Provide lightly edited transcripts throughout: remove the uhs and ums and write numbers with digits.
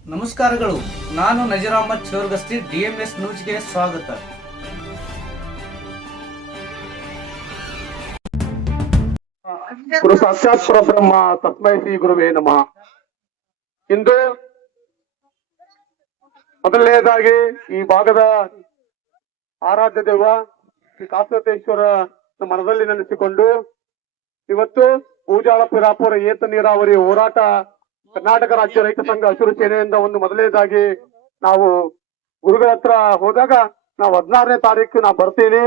ನಮಸ್ಕಾರಗಳು. ನಾನು ನಜೀರ್ ಅಹಮದ್ ಚೋರ್ಗಸ್ತಿ, DMS ನ್ಯೂಸ್ಗೆ ಸ್ವಾಗತ. ಗುರು ಸಾಕ್ಷಾತ್ ಪರಬ್ರಹ್ಮ ತಸ್ಮೈ ಶ್ರೀ ಗುರುವೇ ನಮಃ. ಇಂದು ಮೊದಲನೇದಾಗಿ ಈ ಭಾಗದ ಆರಾಧ್ಯ ದೈವ ಶ್ರೀ ಕಾಸತೇಶ್ವರ ಮನದಲ್ಲಿ ನೆನೆಸಿಕೊಂಡು ಇವತ್ತು ಪೂಜಾಳ ಪಿರಾಪುರ ಏತ ನೀರಾವರಿ ಹೋರಾಟ ಕರ್ನಾಟಕ ರಾಜ್ಯ ರೈತ ಸಂಘ ಹಸಿರು ಸೇನೆಯಿಂದ ಒಂದು ಮೊದಲನೇದಾಗಿ ನಾವು ಗುರುಗಳ ಹತ್ರ ಹೋದಾಗ ನಾವು 16ನೇ ತಾರೀಕು ನಾ ಬರ್ತೀನಿ,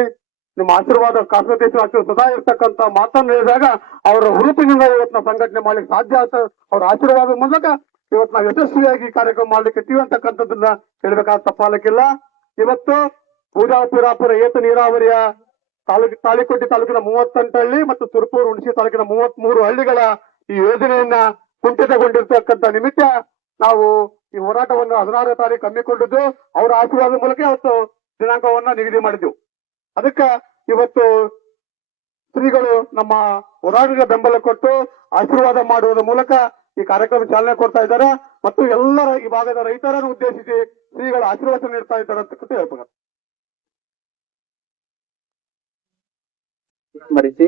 ನಿಮ್ಮ ಆಶೀರ್ವಾದ ಕಾಸತೇಶ್ವರ ಆಶೀರ್ವಾದ ಸದಾ ಇರ್ತಕ್ಕಂತ ಮಾತನ್ನು ಹೇಳಿದಾಗ ಅವರ ಹುರುಪಿನಿಂದ ಇವತ್ತು ನಾವು ಸಂಘಟನೆ ಮಾಡ್ಲಿಕ್ಕೆ ಸಾಧ್ಯ ಆಯ್ತು. ಅವ್ರ ಆಶೀರ್ವಾದದ ಮೂಲಕ ಇವತ್ತು ನಾವು ಯಶಸ್ವಿಯಾಗಿ ಕಾರ್ಯಕ್ರಮ ಮಾಡ್ಲಿಕ್ಕೆ ಅಂತಕ್ಕಂಥದ್ದನ್ನ ಹೇಳ್ಬೇಕಾದ ತಪ್ಪಾಲಕ್ಕಿಲ್ಲ. ಇವತ್ತು ಪೂಜಾಳ ಪಿರಾಪುರ ಏತ ನೀರಾವರಿಯ ತಾಳಿಕೋಟೆ ತಾಲೂಕಿನ 38 ಹಳ್ಳಿ ಮತ್ತು ಸುರಪುರ ಹುಣಸಿ ತಾಲೂಕಿನ 33 ಹಳ್ಳಿಗಳ ಈ ಯೋಜನೆಯನ್ನ ಕುಂಠಿತಗೊಂಡಿರ್ತಕ್ಕಂಥ ನಿಮಿತ್ತ ನಾವು ಈ ಹೋರಾಟವನ್ನು 16ನೇ ತಾರೀಕು ಹಮ್ಮಿಕೊಂಡಿದ್ದು ಅವರ ಆಶೀರ್ವಾದದ ಮೂಲಕ ಇವತ್ತು ದಿನಾಂಕವನ್ನ ನಿಗದಿ ಮಾಡಿದ್ದೆವು. ಅದಕ್ಕೆ ಇವತ್ತು ಶ್ರೀಗಳು ನಮ್ಮ ಹೋರಾಟಕ್ಕೆ ಬೆಂಬಲ ಕೊಟ್ಟು ಆಶೀರ್ವಾದ ಮಾಡುವುದರ ಮೂಲಕ ಈ ಕಾರ್ಯಕ್ರಮ ಚಾಲನೆ ಕೊಡ್ತಾ ಇದ್ದಾರೆ ಮತ್ತು ಎಲ್ಲರ ಈ ಭಾಗದ ರೈತರನ್ನು ಉದ್ದೇಶಿಸಿ ಶ್ರೀಗಳ ಆಶೀರ್ವಾದ ನೀಡ್ತಾ ಇದ್ದಾರೆ ಅಂತ ಹೇಳ್ಬೇಕು. ಸ್ಮರಿಸಿ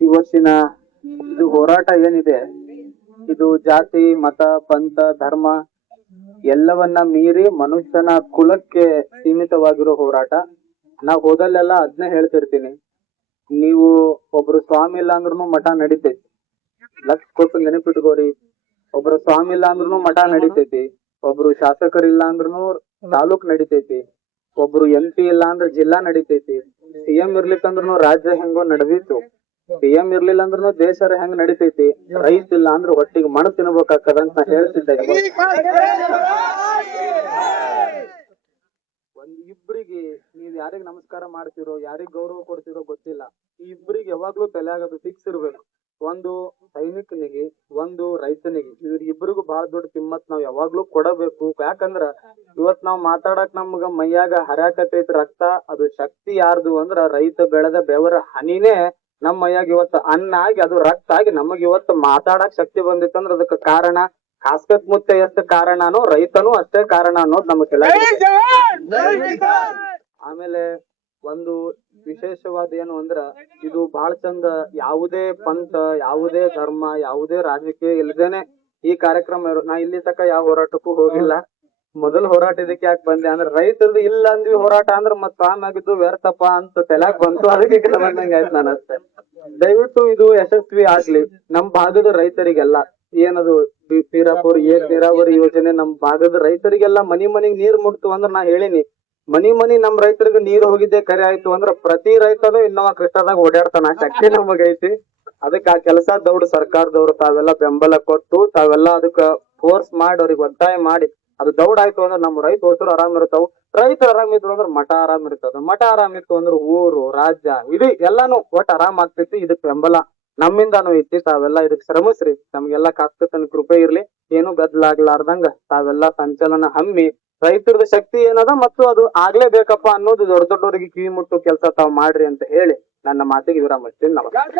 ಈ ವರ್ಷಿನ ಇದು ಹೋರಾಟ ಏನಿದೆ, ಇದು ಜಾತಿ ಮತ ಪಂಥ ಧರ್ಮ ಎಲ್ಲವನ್ನ ಮೀರಿ ಮನುಷ್ಯನ ಕುಲಕ್ಕೆ ಸೀಮಿತವಾಗಿರೋ ಹೋರಾಟ. ನಾವ್ ಹೋದಲ್ಲೆಲ್ಲ ಅದನ್ನೇ ಹೇಳ್ತಿರ್ತೀನಿ, ನೀವು ಒಬ್ರು ಸ್ವಾಮಿ ಇಲ್ಲ ಅಂದ್ರೂ ಮಠ ನಡಿತೈತಿ. ಲಕ್ಷ ಕೊಟ್ಟು ನೆನಪಿಟ್ಕೋರಿ, ಒಬ್ರು ಸ್ವಾಮಿ ಇಲ್ಲ ಅಂದ್ರೂ ಮಠ ನಡಿತೈತಿ, ಒಬ್ರು ಶಾಸಕರಿಲ್ಲ ಅಂದ್ರೂ ತಾಲೂಕ್ ನಡಿತೈತಿ, ಒಬ್ರು MP ಇಲ್ಲ ಅಂದ್ರೆ ಜಿಲ್ಲಾ ನಡಿತೈತಿ, CM ಇರ್ಲಿಕ್ಕಂದ್ರೂ ರಾಜ್ಯ ಹೆಂಗೋ ನಡೆದಿತ್ತು, PM ಇರ್ಲಿಲ್ಲ ಅಂದ್ರೂ ದೇಶರ ಹೆಂಗ್ ನಡಿತೈತಿ, ರೈತ ಇಲ್ಲ ಅಂದ್ರೆ ಒಟ್ಟಿಗೆ ಮಣ ತಿನ್ಬೇಕಾಗ್ತದಂತ ಹೇಳ್ತಿದ್ದೆ. ಇಬ್ರಿಗೆ ನೀವ್ ಯಾರಿಗ್ ನಮಸ್ಕಾರ ಮಾಡ್ತಿರೋ, ಯಾರಿಗ್ ಗೌರವ ಕೊಡ್ತಿರೋ ಗೊತ್ತಿಲ್ಲ, ಈ ಇಬ್ರಿಗೆ ಯಾವಾಗ್ಲೂ ತಲೆ ಆಗೋದು ಫಿಕ್ಸ್ ಇರ್ಬೇಕು. ಒಂದು ಸೈನಿಕನಿಗೆ, ಒಂದು ರೈತನಿಗೆ, ಇವ್ರಿಗಿಬ್ರಿಗೂ ಬಹಳ ದೊಡ್ಡ ಕಿಮ್ಮತ್ ನಾವ್ ಯಾವಾಗ್ಲೂ ಕೊಡಬೇಕು. ಯಾಕಂದ್ರ ಇವತ್ ನಾವ್ ಮಾತಾಡಕ್ ನಮ್ಗ ಮೈಯಾಗ ಹರ್ಯಾಕತೈತಿ ರಕ್ತ, ಅದು ಶಕ್ತಿ ಯಾರ್ದು ಅಂದ್ರ ರೈತ ಬೆಳೆದ ಬೆವರ ಹನಿನೇ ನಮ್ ಮೈಯಾಗ ಇವತ್ತು ಅನ್ನ ಆಗಿ ಅದು ರಕ್ತ ಆಗಿ ನಮಗ್ ಇವತ್ತು ಮಾತಾಡಕ್ ಶಕ್ತಿ ಬಂದಿತ್ತಂದ್ರ ಅದಕ್ಕೆ ಕಾರಣ ಕಾಸ್ಕತ್ ಮುತ್ತೆ ಎಷ್ಟು ಕಾರಣನೋ ರೈತನು ಅಷ್ಟೇ ಕಾರಣ ಅನ್ನೋದು ನಮಗ್ ಆಮೇಲೆ ಒಂದು ವಿಶೇಷವಾದ ಏನು ಅಂದ್ರ ಇದು ಬಹಳ ಚಂದ, ಯಾವುದೇ ಪಂಥ, ಯಾವುದೇ ಧರ್ಮ, ಯಾವುದೇ ರಾಜಕೀಯ ಇಲ್ದೇನೆ ಈ ಕಾರ್ಯಕ್ರಮ. ನಾ ಇಲ್ಲಿ ತಕ ಯಾವ ಹೋರಾಟಕ್ಕೂ ಹೋಗಿಲ್ಲ. ಮೊದಲ ಹೋರಾಟ ಇದಕ್ಕೆ ಯಾಕೆ ಬಂದೆ ಅಂದ್ರೆ ರೈತರದ್ದು ಇಲ್ಲ ಅಂದ್ವಿ ಹೋರಾಟ ಅಂದ್ರ ಮತ್ ಆಗಿದ್ದು ವ್ಯರ್ಥಪ್ಪ ಅಂತ ತೆಲಾಕ್ ಬಂತು, ಅದಕ್ಕೆ ಬಂದಂಗ ಆಯ್ತು ನಾನು ಅಷ್ಟೇ. ದಯವಿಟ್ಟು ಇದು ಯಶಸ್ವಿ ಆಗ್ಲಿ. ನಮ್ ಭಾಗದ ರೈತರಿಗೆಲ್ಲ ಏನದು ಪೀರಾಪುರ ಏತ ನೀರಾವರಿ ಯೋಜನೆ ನಮ್ ಭಾಗದ ರೈತರಿಗೆಲ್ಲ ಮನಿಗ್ ನೀರ್ ಮುಟ್ತು ಅಂದ್ರ ನಾ ಹೇಳಿನಿ, ಮನಿ ನಮ್ ರೈತರಿಗೆ ನೀರ್ ಹೋಗಿದ್ದೆ ಕರೆ ಆಯ್ತು ಅಂದ್ರ ಪ್ರತಿ ರೈತನು ಇನ್ನವ ಕಷ್ಟದಾಗ ಓಡಾಡ್ತಾನ, ಶಕ್ತಿ ನಮಗೈತಿ. ಅದಕ್ಕ ಆ ಕೆಲಸ ದೌಡ್ ಸರ್ಕಾರದವ್ರು ತಾವೆಲ್ಲ ಬೆಂಬಲ ಕೊಟ್ಟು ತಾವೆಲ್ಲ ಅದಕ್ಕ ಫೋರ್ಸ್ ಮಾಡಿ ಅವ್ರಿಗೆ ಒತ್ತಾಯ ಮಾಡಿ ಅದು ದೌಡ್ ಆಯ್ತು ಅಂದ್ರೆ ನಮ್ ರೈತ ಹೋದ್ರು ಆರಾಮ್ ಇರ್ತಾವ, ರೈತ ಆರಾಮ್ ಇದ್ರು ಅಂದ್ರೆ ಮಠ ಆರಾಮ್ ಇರ್ತದ, ಮಠ ಆರಾಮ್ ಇತ್ತು ಅಂದ್ರೆ ಊರು ರಾಜ್ಯ ಇಡೀ ಎಲ್ಲಾನು ಒಟ್ಟು ಆರಾಮ್ ಆಗ್ತೈತಿ. ಇದಕ್ ಬೆಂಬಲ ನಮ್ಮಿಂದಾನು ಐತಿ. ತಾವೆಲ್ಲ ಇದಕ್ ಶ್ರಮಿಸ್ರಿ, ನಮ್ಗೆಲ್ಲಾ ಕಾಸ್ತನ ಕೃಪೆ ಇರ್ಲಿ, ಏನು ಗದ್ಲಾಗ್ಲಾರ್ದಂಗ ತಾವೆಲ್ಲ ಸಂಚಲನ ಹಮ್ಮಿ ರೈತರದ ಶಕ್ತಿ ಏನದ ಮತ್ತು ಅದು ಆಗ್ಲೇಬೇಕಪ್ಪ ಅನ್ನೋದು ದೊಡ್ಡ ದೊಡ್ಡವರಿಗೆ ಕಿವಿ ಮುಟ್ಟು ಕೆಲಸ ತಾವ್ ಮಾಡ್ರಿ ಅಂತ ಹೇಳಿ ನನ್ನ ಮಾತಿಗೆ ವಿರಾಮ ಮಾಡ್ತೀನಿ. ನಮಸ್ಕಾರ.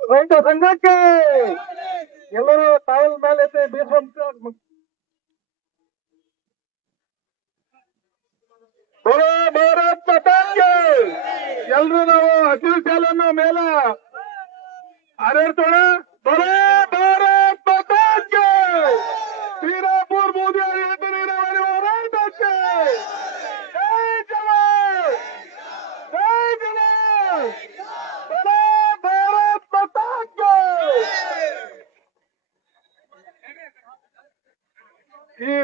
ರೈತ ಸಂಘಕ್ಕೆ ಎಲ್ಲರೂ ತಾವಲ್ ಮೇಲೆ ಭಾರತ್ ಮಾತಾಕ್ಕೆ ಎಲ್ರು ನಾವು ಹಸಿರು ಶಾಲನ್ನು ಮೇಲ ಹಾರಾಡ್ತೋಣ. ಭಾರತ್ ಮಾತಾಕ್ಕೆ ಪೀರಾಪುರ ಮೋದಿ ಏತ ನೀರಾವರಿ ಹೋರಾಟಕ್ಕೆ ಜೈ ಜವಾನ್, ಜೈ ಜವಾನ್, ಭಾರತ್ ಮಾತಾಕ್ಕೆ. ಈ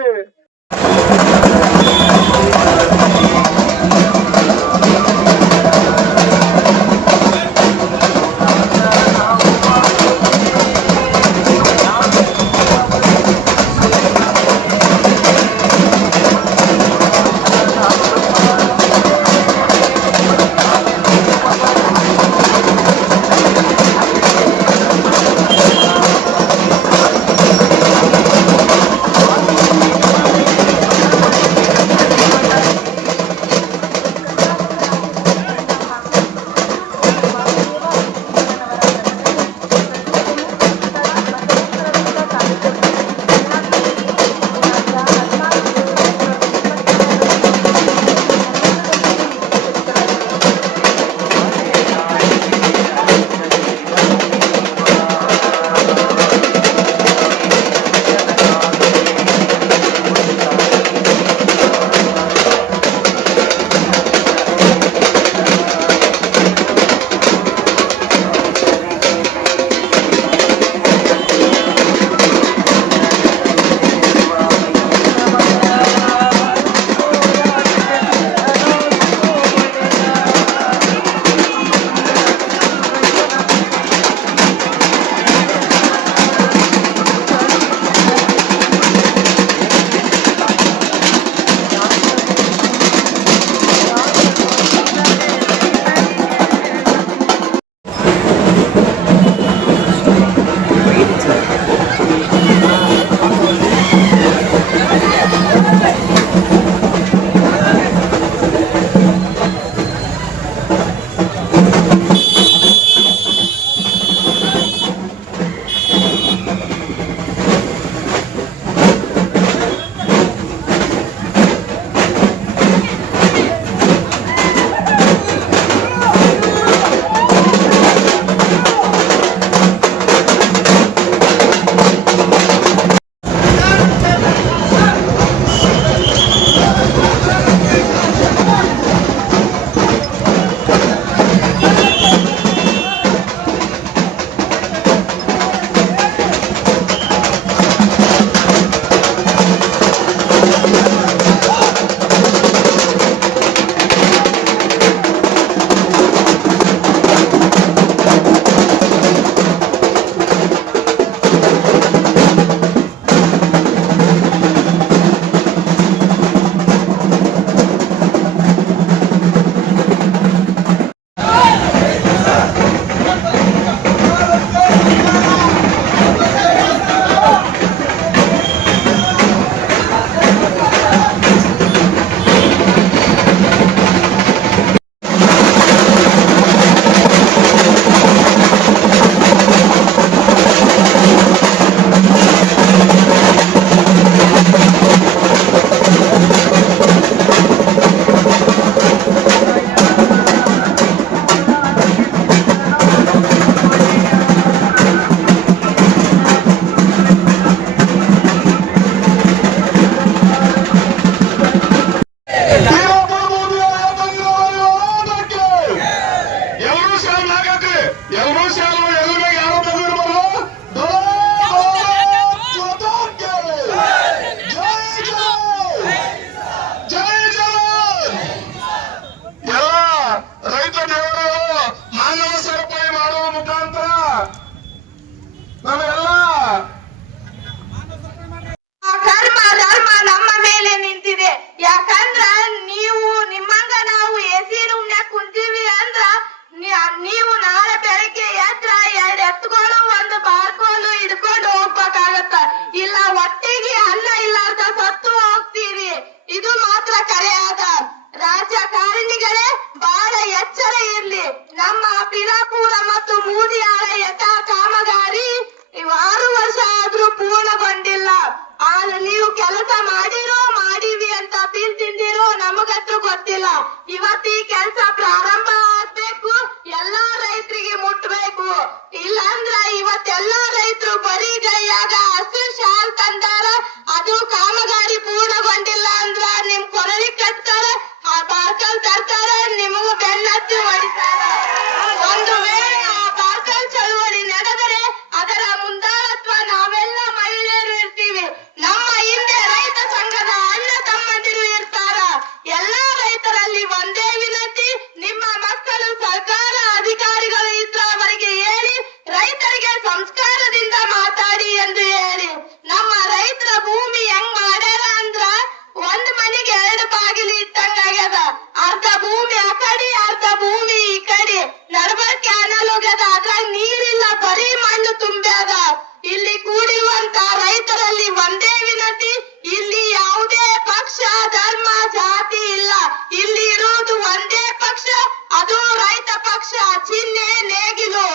ಚಿಹ್ನೆ ನೇಗಿಲು.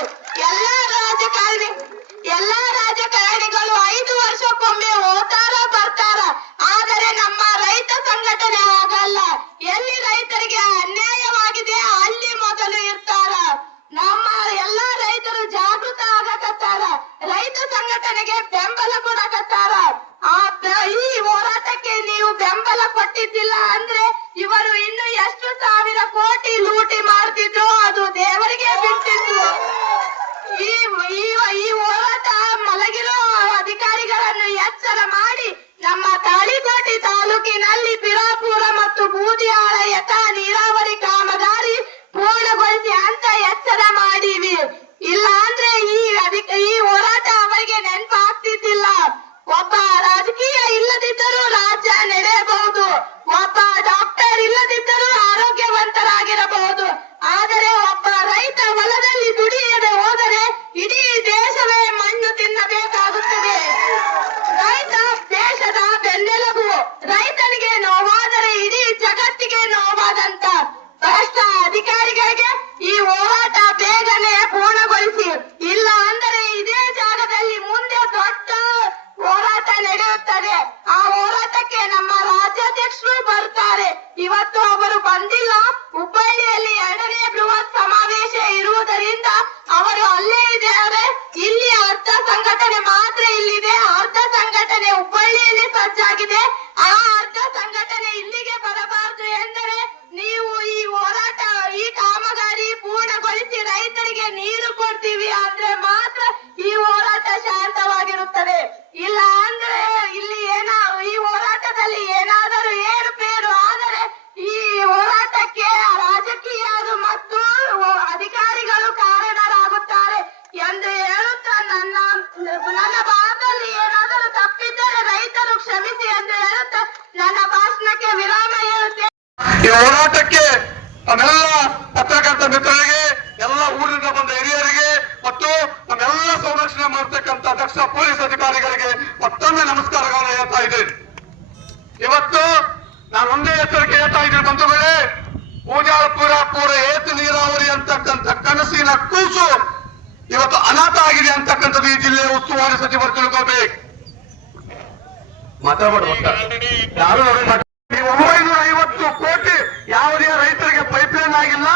ಎಲ್ಲಾ ರಾಜಕಾರಣಿಗಳು 5 ವರ್ಷಕ್ಕೊಮ್ಮೆ ಹೋಗ್ತಾರ ಬರ್ತಾರ, ಆದರೆ ನಮ್ಮ ರೈತ ಸಂಘಟನೆ ಆಗಲ್ಲ. ಎಲ್ಲಿ ರೈತರಿಗೆ ಅನ್ಯಾಯವಾಗಿದೆ ಅಲ್ಲಿ ಮೊದಲು ಇರ್ತಾರ. ನಮ್ಮ ಎಲ್ಲಾ ರೈತರು ಜಾಗೃತ ಆಗಕತ್ತಾರ, ರೈತ ಸಂಘಟನೆಗೆ ಬೆಂಬಲ ಕೊಡಕತ್ತಾರ. ಈ ಹೋರಾಟಕ್ಕೆ ನೀವು ಬೆಂಬಲ ಕೊಟ್ಟಿದ್ದಿಲ್ಲ ಅಂದ್ರೆ ಇವರು ಇನ್ನು ಎಷ್ಟು ಸಾವಿರ ಕೋಟಿ ಲೂಟಿ ಮಾಡ್ತಿದ್ರು, ಅದು ದೇವರಿಗೆ ಬಿಟ್ಟಿತ್ತು. ಈ ಹೋರಾಟ ಮಲಗಿರೋ ಅಧಿಕಾರಿಗಳನ್ನು ಎಚ್ಚರ ಮಾಡಿ ನಮ್ಮ ತಾಳಿಕೋಟೆ ತಾಲೂಕಿನಲ್ಲಿ ಬಿರಾಪುರ ಮತ್ತು ಬೂದಿಯಾಳ ಯಥಾ ನೀರಾವರಿ ಕಾಮಗಾರಿ ಪೂರ್ಣಗೊಳಿಸಿ ಅಂತ ಎಚ್ಚರ ಮಾಡಿವಿ. ಇಲ್ಲ ಅಂದ್ರೆ ಈ ಹೋರಾಟ ಅವರಿಗೆ ನೆನಪಾಗ್ತಿದ್ದಿಲ್ಲ. ಒಬ್ಬ ರಾಜಕೀಯ ಇಲ್ಲದಿದ್ದರೂ ರಾಜ್ಯ ನಡೆಯಬಹುದು, ಒಬ್ಬ ಡಾಕ್ಟರ್ ಇಲ್ಲದಿದ್ದರೂ ಆರೋಗ್ಯವಂತರಾಗಿರಬಹುದು. ಆದರೆ ಒಬ್ಬ ರೈತ ಹೊಲದಲ್ಲಿ ದುಡಿಯದೆ ಹೋದರೆ ಇಡೀ ದೇಶವೇ ಮಣ್ಣು ತಿನ್ನಬೇಕಾಗುತ್ತದೆ. ರೈತ ದೇಶದ ಬೆನ್ನೆಲುಬು. ರೈತನಿಗೆ ನೋವಾದರೆ ಇಡೀ ಜಗತ್ತಿಗೆ ನೋವಾದಂತ ಭ್ರಷ್ಟ ಅಧಿಕಾರಿಗಳಿಗೆ ಈ ಹೋರಾಟ ಬೇಗನೆ ಪೂರ್ಣಗೊಳಿಸಿ. ಇಲ್ಲ ಅಂದರೆ ಇದೇ ಜಾಗದಲ್ಲಿ ಮುಂದೆ ದೊಡ್ಡ ಹೋರಾಟ ನಡೆಯುತ್ತದೆ. ಆ ಹೋರಾಟಕ್ಕೆ ನಮ್ಮ ರಾಜ್ಯಾಧ್ಯಕ್ಷರು ಬರ್ತಾರೆ. ಇವತ್ತು ಅವರು ಬಂದಿಲ್ಲ. ಹುಬ್ಬಳ್ಳಿಯಲ್ಲಿ 2ನೇ ಬೃಹತ್ ಸಮಾವೇಶ ಇರುವುದರಿಂದ ಅವರು ಅಲ್ಲೇ ಇದ್ದಾರೆ. ಇಲ್ಲಿ ಅರ್ಧ ಸಂಘಟನೆ ಮಾತ್ರ ಇಲ್ಲಿದೆ, ಅರ್ಧ ಸಂಘಟನೆ ಹುಬ್ಬಳ್ಳಿಯಲ್ಲಿ ಸಜ್ಜಾಗಿದೆ. ಆ ಅರ್ಧ ಸಂಘಟನೆ ಇಲ್ಲಿಗೆ ಬರಬಾರದು ಎಂದರೆ ನೀವು ಈ ಹೋರಾಟ, ಈ ಕಾಮಗಾರಿ ಪೂರ್ಣಗೊಳಿಸಿ ರೈತರಿಗೆ ನೀರು ಕೊಡ್ತೀವಿ ಅಂದ್ರೆ ಮಾತ್ರ ಈ ಹೋರಾಟ ಶಾಂತವಾಗಿರುತ್ತದೆ. ಇಲ್ಲ ಅಂದ್ರೆ ಈ ಹೋರಾಟದಲ್ಲಿ ಏನಾದರೂ ಏರುಪೇರು ಆದರೆ ಈ ಹೋರಾಟಕ್ಕೆ ರಾಜಕೀಯರು ಮತ್ತು ಅಧಿಕಾರಿಗಳು ಕಾರಣರಾಗುತ್ತಾರೆ ಎಂದು ಹೇಳುತ್ತಾ ನನ್ನ ಭಾಗದಲ್ಲಿ ಏನಾದರೂ ತಪ್ಪಿದ್ದರೆ ರೈತರು ಕ್ಷಮಿಸಿ ಎಂದು ಹೇಳುತ್ತಾ ನನ್ನ ಭಾಷಣಕ್ಕೆ ವಿರಾಮ ಹೇಳುತ್ತೇನೆ. ಈ ಹೋರಾಟಕ್ಕೆ ನಮ್ಮೆಲ್ಲ ಪತ್ರಕರ್ತ ಮಿತ್ರರಿಗೆ, ಎಲ್ಲ ಊರಿನಿಂದ ಬಂದ ಹಿರಿಯರಿಗೆ ಮತ್ತು ನಮ್ಮೆಲ್ಲ ಸಂರಕ್ಷಣೆ ಮಾಡತಕ್ಕಂತ ದಕ್ಷ ಪೊಲೀಸ್ ಅಧಿಕಾರಿಗಳಿಗೆ ಮತ್ತೊಮ್ಮೆ ನಮಸ್ಕಾರಗಳನ್ನು ಹೇಳ್ತಾ ಇದ್ದೇನೆ. ಇವತ್ತು ನಾನು ಒಂದೇ ಎಚ್ಚರಿಕೆ ಹೇಳ್ತಾ ಇದ್ದೇನೆ ಬಂಧುಗಳೇ, ಪೂರ ಏತು ನೀರಾವರಿ ಅಂತಕ್ಕಂಥ ಕನಸಿನ ಕೂಸು ಇವತ್ತು ಅನಾಥ ಆಗಿದೆ ಅಂತಕ್ಕಂಥದ್ದು ಈ ಜಿಲ್ಲೆಯ ಉಸ್ತುವಾರಿ ಸಚಿವರು ತಿಳ್ಕೋಬೇಕು. ಮಾತಾಡ್ಬಾರ್ದು ಯಾರು 950 ಕೋಟಿ ಯಾವುದೇ ರೈತರಿಗೆ ಪೈಪ್ಲೈನ್ ಆಗಿಲ್ಲ,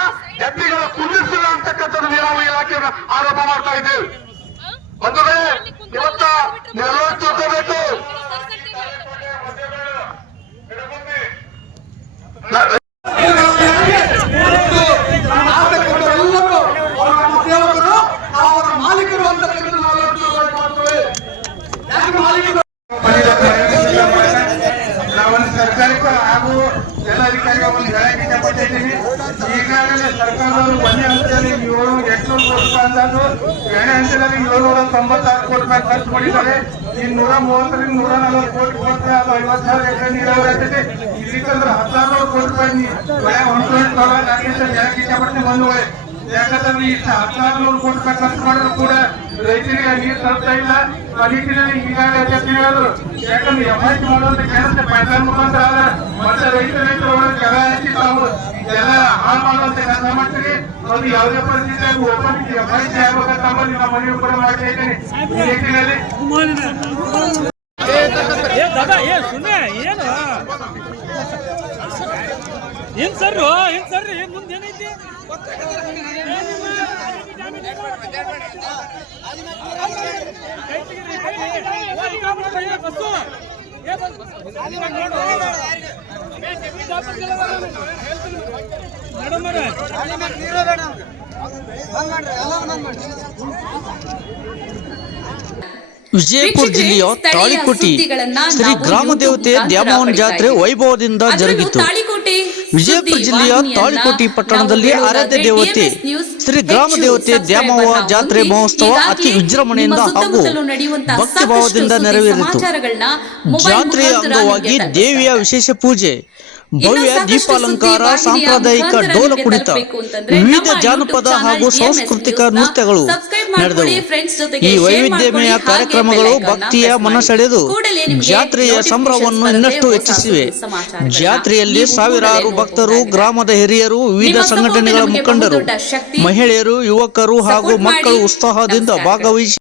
ಎತ್ತಿಗಳ ಕುಂದಿಸಿಲ್ಲ ಅಂತಕ್ಕಂಥದ್ದು ನೀರಾವರಿ ಇಲಾಖೆಯನ್ನು ಆರೋಪ ಮಾಡ್ತಾ ಇದ್ದೇವೆ. ಬಂಧುಗಳೇ, ಇವತ್ತ ನೀವೆಲ್ಲರೂ ತಿಳ್ಕೋಬೇಕು. ಅವರ ಮಾಲೀಕರು ಅಂತಕ್ಕಂಥ ನಾವೊಂದು ಸರ್ಕಾರಕ್ಕೂ ಹಾಗೂ ಎಲ್ಲ ಅಧಿಕಾರಿಗಳು ಒಂದು ಹೇಳಕ್ಕೆ ಇಷ್ಟಪಟ್ಟಿದ್ದೀವಿ. ಈಗಾಗಲೇ ಸರ್ಕಾರದವರು ಒಂದೇ ಹಂತದಲ್ಲಿ 800 ಕೋಟಿ ರೂಪಾಯಿ ಅಂದಾಜು, 2ನೇ ಹಂತದಲ್ಲಿ 796 ಕೋಟಿ ರೂಪಾಯಿ ಖರ್ಚು ಮಾಡಿದ್ದಾರೆ. ಈ 130ರಿಂದ 140 ಕೋಟಿ ರೂಪಾಯಿ ಅದು 50,000 ಎಕರೆ ನೀರಾವರಿ ಆಗ್ತದೆ. ಇಲ್ಲಿಕಂದ್ರೆ 16,000 ಕೋಟಿ ರೂಪಾಯಿ ಬೆಳೆ ಹೊಂದ್ಕೊಳ್ಳಿ ಹೇಳಕ್ಕೆ ಇಷ್ಟಪಡ್ತೀನಿ ಬಂಧುಗಳೇ. ಯಾಕಂದ್ರೆ ಇಷ್ಟ 16,000 ಕೋಟಿ ರೂಪಾಯಿ ಖರ್ಚು ಮಾಡಿದ್ರು ಕೂಡ ರೈತರಿಗೆ ನೀರು ತಲುಪ್ತಾ ಇಲ್ಲ. ಆ ನಿಟ್ಟಿನಲ್ಲಿ ಈಗಾಗಲೇ ಅಧ್ಯಕ್ಷ ಹೇಳಿದ್ರು, ಯಾಕಂದ್ರೆ FIT ಮಾಡುವಂತ ಕೆಲಸ ಪೈಪ್ಲೈನ್ ಮುಖಾಂತರ ಆದ ಮತ್ತೆ ರೈತರು ಕೆಲ ಹಚ್ಚಿ ತಾವು ಎಲ್ಲ ಹಾಳು ಮಾಡುವಂತ ಕೆಲಸ ಮಾಡ್ತೀರಿ. ಅದು ಯಾವುದೇ ಪರಿಸ್ಥಿತಿಯಾಗಿ ಓಪನ್ FIT ಆಗ್ಬೇಕಂತ ನಿಮ್ಮ ಮನವಿ ಕೂಡ ಮಾಡ್ತಾ ಇದ್ದೇನೆ. ಈ ನಿಟ್ಟಿನಲ್ಲಿ ಏನ್ ಸರ್ ಮುಂದೇನೈತಿ ವಿಜಯಪುರ ಜಿಲ್ಲೆಯ ತಾಳಿಕೋಟೆ ಶ್ರೀ ಗ್ರಾಮ ದೇವತೆ ದ್ಯಾಮವ್ವನ ಜಾತ್ರೆ ವೈಭವದಿಂದ ಜರುಗಿತು. ವಿಜಯಪುರ ಜಿಲ್ಲೆಯ ತಾಳಿಕೋಟೆ ಪಟ್ಟಣದಲ್ಲಿ ಆರಾಧ್ಯ ದೇವತೆ ಶ್ರೀ ಗ್ರಾಮ ದೇವತೆ ದ್ಯಾಮವ್ವ ಜಾತ್ರೆ ಮಹೋತ್ಸವ ಅತಿ ವಿಜೃಂಭಣೆಯಿಂದ ಹಾಗೂ ಭಕ್ತಿ ಭಾವದಿಂದ ನೆರವೇರಿತು. ಜಾತ್ರೆಯ ಅಂಗವಾಗಿ ದೇವಿಯ ವಿಶೇಷ ಪೂಜೆ, ಭವ್ಯ ದೀಪಾಲಂಕಾರ, ಸಾಂಪ್ರದಾಯಿಕ ಡೋಲ ಕುಣಿತ, ವಿವಿಧ ಜಾನಪದ ಹಾಗೂ ಸಾಂಸ್ಕೃತಿಕ ನೃತ್ಯಗಳು ನಡೆದವು. ಈ ವೈವಿಧ್ಯಮಯ ಕಾರ್ಯಕ್ರಮಗಳು ಭಕ್ತಿಯ ಮನಸೆಳೆದು ಜಾತ್ರೆಯ ಸಂಭ್ರಮವನ್ನು ಇನ್ನಷ್ಟು ಹೆಚ್ಚಿಸಿವೆ. ಜಾತ್ರೆಯಲ್ಲಿ ಸಾವಿರಾರು ಭಕ್ತರು, ಗ್ರಾಮದ ಹಿರಿಯರು, ವಿವಿಧ ಸಂಘಟನೆಗಳ ಮುಖಂಡರು, ಮಹಿಳೆಯರು, ಯುವಕರು ಹಾಗೂ ಮಕ್ಕಳು ಉತ್ಸಾಹದಿಂದ ಭಾಗವಹಿಸಿ